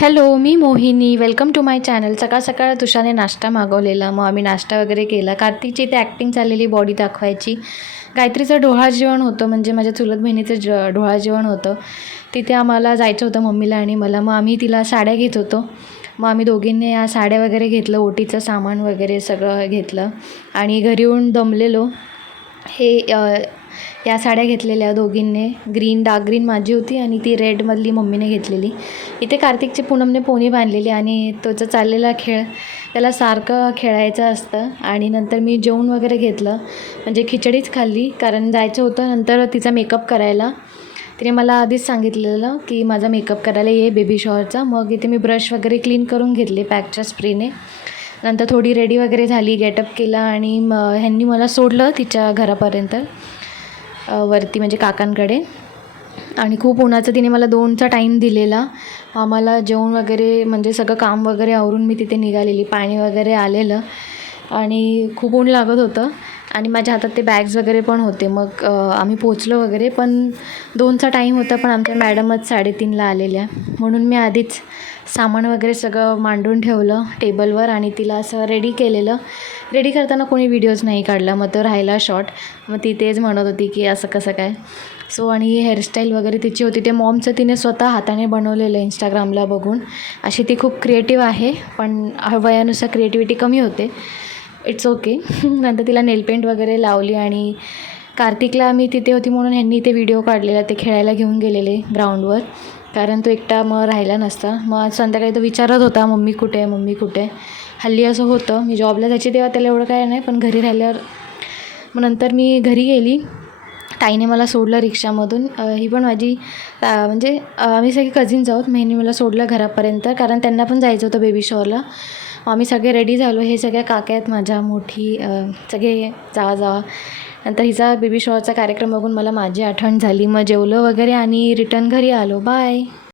Hello me Mohini. Welcome to my channel सकाळ सकाळ तुषाने नाश्ता मागवलेला. मग आम्ही नाश्ता वगैरे केला. कार्तिकची इथे ॲक्टिंग चाललेली बॉडी दाखवायची. गायत्रीचं डोहाळ जेवण होतं. म्हणजे माझ्या चुलत बहिणीचं ज डोहाळ जेवण होतं. तिथे आम्हाला जायचं होतं मम्मीला आणि मला. मग आम्ही तिला साड्या घेत होतो. मग आम्ही दोघींनी या साड्या वगैरे घेतलं. ओटीचं सामान वगैरे सगळं घेतलं. आणि घरी येऊन दमलेलो. हे या साड्या घेतलेल्या दोघींनी. ग्रीन डार्क ग्रीन माझी होती आणि ती रेडमधली मम्मीने घेतलेली. इथे कार्तिकची पूनमने पोनी बांधलेली आणि तोचा चाललेला खेळ त्याला सारखं खेळायचं असतं. आणि नंतर मी जेवण वगैरे घेतलं. म्हणजे खिचडीच खाल्ली कारण जायचं होतं नंतर तिचा मेकअप करायला. तिने मला आधीच सांगितलेलं की माझा मेकअप करायला ये बेबी शॉवरचा मग इथे मी ब्रश वगैरे क्लीन करून घेतले पॅकच्या स्प्रेने नंतर थोडी रेडी वगैरे झाली गेटअप केला आणि म ह्यांनी मला सोडलं तिच्या घरापर्यंत वरती म्हणजे काकांकडे. आणि खूप उन्हाचं तिने मला दोनचा टाईम दिलेला. आम्हाला जेवण वगैरे म्हणजे सगळं काम वगैरे आवरून मी तिथे निघालेली पाणी वगैरे आलेलं. आणि खूप ऊन लागत होतं. आणि माझ्या हातात ते बॅग्स वगैरे पण होते. मग आम्ही पोचलो वगैरे पण दोनचा टाईम होता पण आमच्या मॅडमच साडेतीनला आलेल्या. म्हणून मी आधीच सामान वगैरे सगळं मांडून ठेवलं टेबलवर आणि तिला असं रेडी केलेलं. रेडी करताना कोणी व्हिडिओज नाही काढला मग तो राहिला शॉर्ट मग ती तेच म्हणत होती की असं कसं काय. सो आणि हेअरस्टाईल वगैरे तिची होती ते मॉमचं तिने स्वतः हाताने बनवलेलं इंस्टाग्रामला बघून. अशी ती खूप क्रिएटिव्ह आहे पण वयानुसार क्रिएटिव्हिटी कमी होते. इट्स ओके नंतर तिला नेलपेंट वगैरे लावली आणि कार्तिकला मी तिथे होती म्हणून ह्यांनी ते व्हिडिओ काढलेला ते खेळायला घेऊन गेलेले ग्राउंडवर कारण तो एकटा मग राहिला नसता. मग आज संध्याकाळी तो विचारत होता मम्मी कुठे आहे? मम्मी कुठे आहे? हल्ली असं होतं. मी जॉबला जायची तेव्हा त्याला एवढं काय नाही पण घरी राहिल्यावर मग नंतर मी घरी गेली. ताईने मला सोडलं रिक्षामधून. ही पण माझी म्हणजे आम्ही सगळे कझिन्स आहोत. मेहनी मला सोडलं घरापर्यंत. कारण त्यांना पण जायचं होतं बेबी शॉवरला आम्ही सगळे रेडी झालो. हे सगळ्या काक्या आहेत माझ्या मोठी सगळे जावा जावा. नंतर हिचा बेबी शॉवरचा कार्यक्रम बघून मला माझी आठवण झाली. मग जेवलं वगैरे आणि रिटर्न घरी आलो. बाय